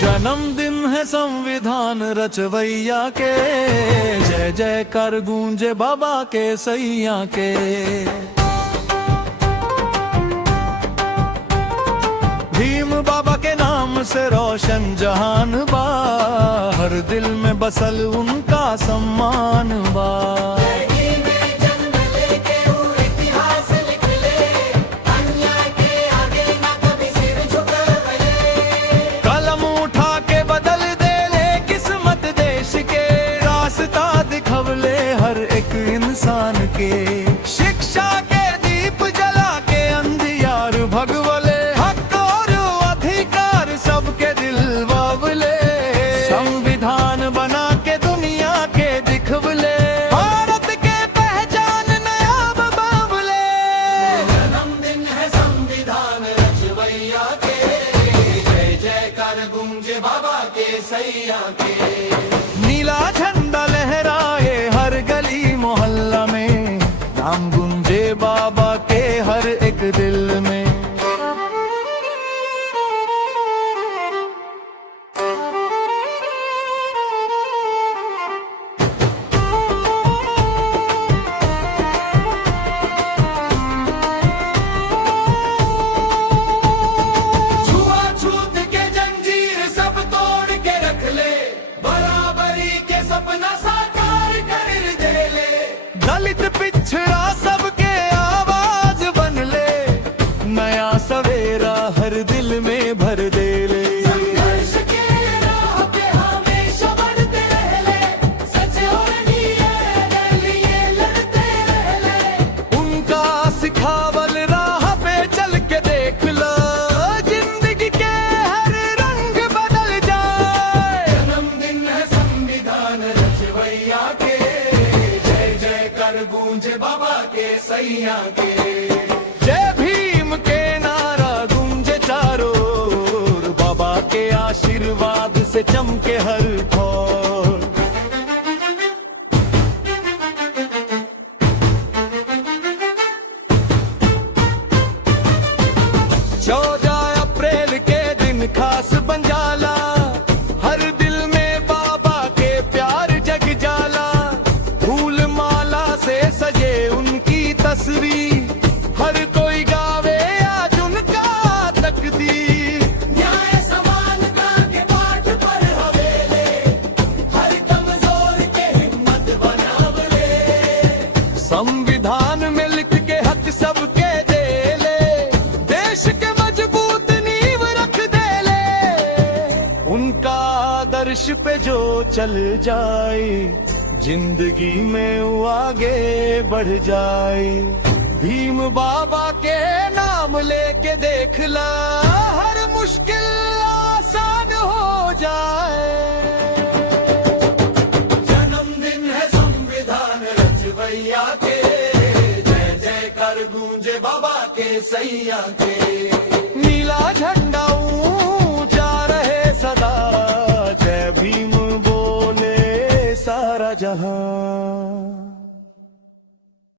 जन्मदिन है संविधान रचवैया के, जय जय कर गूंजे बाबा के सैया के। भीम बाबा के नाम से रोशन जहान बा, हर दिल में बसल उनका सम्मान बा। इंसान के शिक्षा के दीप जला के अंधियार भगवले, हक और अधिकार सबके दिल बावले। संविधान बना के दुनिया के दिखवले, भारत के पहचान नया बावले। जन्मदिन है संविधान रचवैया के, जय जय कर गूंजे बाबा के सैया के। नीला झंडा लहराए हर गली मोहल्ला में, नाम गूंजे बाबा के हर एक दिल में। छुआछूत के जंजीर सब तोड़ के रख ले, बराबरी के सपना साकार कर दे ले। दलित पिछड़ा सबके आवाज बन ले, नया सवेरा हर दिल में भर दे ले। संघर्ष के राह पे हमेशा बढ़ते रह ले, सच और न्याय के लिए लड़ते रह ले। उनका सिखावल राह पे चल के देख लो, जिंदगी के हर रंग बदल जाए। जन्मदिन है संविधान रचवैया के, जय जय कर गूंजे बाबा के सैया के। जय भीम के नारा गूंजे चारों ओर, बाबा के आशीर्वाद से चमके हर ओर। 14 अप्रैल के दिन खास बन जाला, हर दिल में बाबा के प्यार जग जाला। फूल माला से सजे उनकी तस्वीर, हर कोई गावे आज उनका तकदीर। न्याय समानता के पाठ पर हवेले, हर कमजोर के हिम्मत बनावले। संविधान में लिख के हक सबके दे ले, देश के मजबूत नींव रख दे ले। उनका आदर्श पे जो चल जाए, जिंदगी में वो आगे बढ़ जाए। भीम बाबा के नाम लेके देख ला, हर मुश्किल आसान हो जाए। जन्मदिन है संविधान रचवैया के, जय जय कर गूंजे बाबा के सैया के। नीला झंडा ऊंचा रहे सदा, जय भीम बोले सारा जहां।